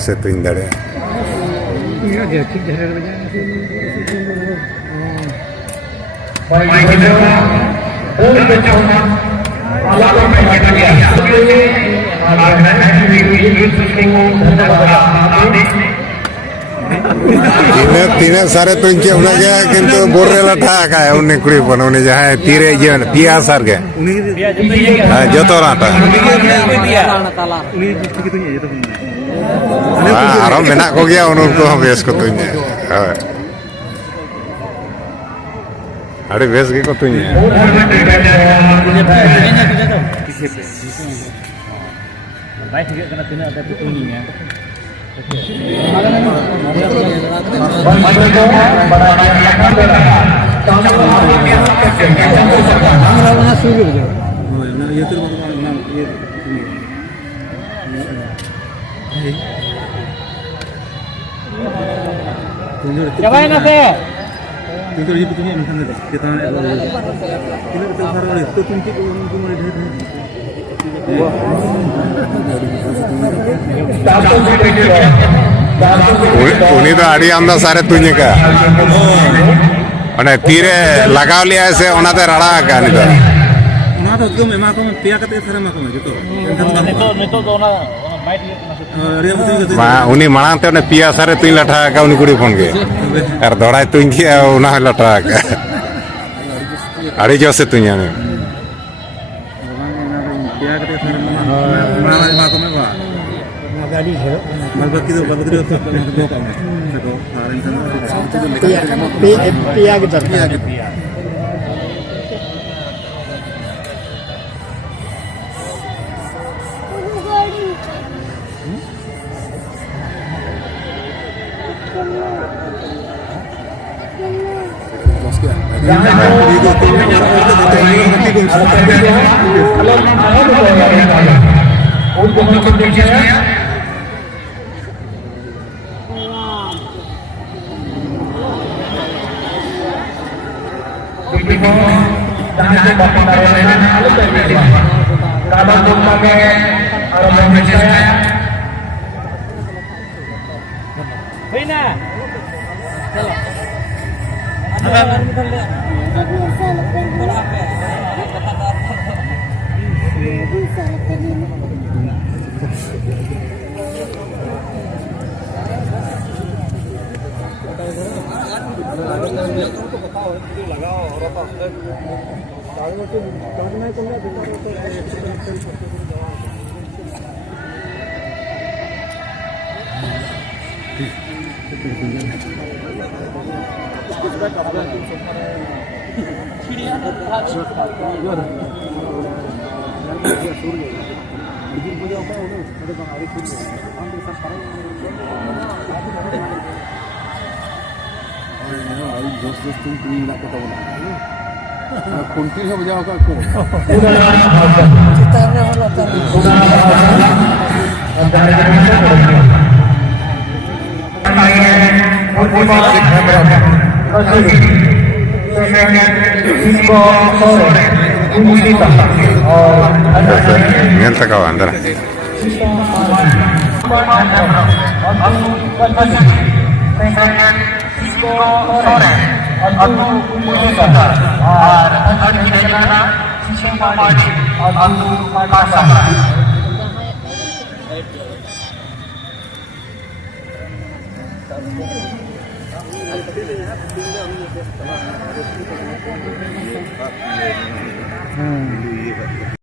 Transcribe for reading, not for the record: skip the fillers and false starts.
से तुम दड़े तीने सारे तुंचे उन्हें गया किंतु बोरे लटा का है उन्हें कुड़ी पन उन्हें जहाँ तीरे जीवन पिया सार के जो तो राता आराम में ना को गया उनको हम बेस को तुंचे अरे बेस की को तुंचे baik juga kena tuna ada putunya. Cobain nasi. Tunjuk itu punya misalnya deh. Kita itu tunjuk उन्हीं तो आड़ी आमदा सारे तुझे का तीरे लगाव लिया ऐसे उन्हें रड़ा का नहीं तो एकदम एमा को पिया करते सारे एमा को जो तो उन्हीं मनाते उन्हें पिया सारे तुझ लटा का उन्हीं कुड़ी फोन के यार दौड़ा तुझ उन्हें लटा का आड़ी जो से तुझे ने गाड़ी है मलबकी तो बदरी होता है तो काम है देखो पिया के पिया Ngel takaw andara.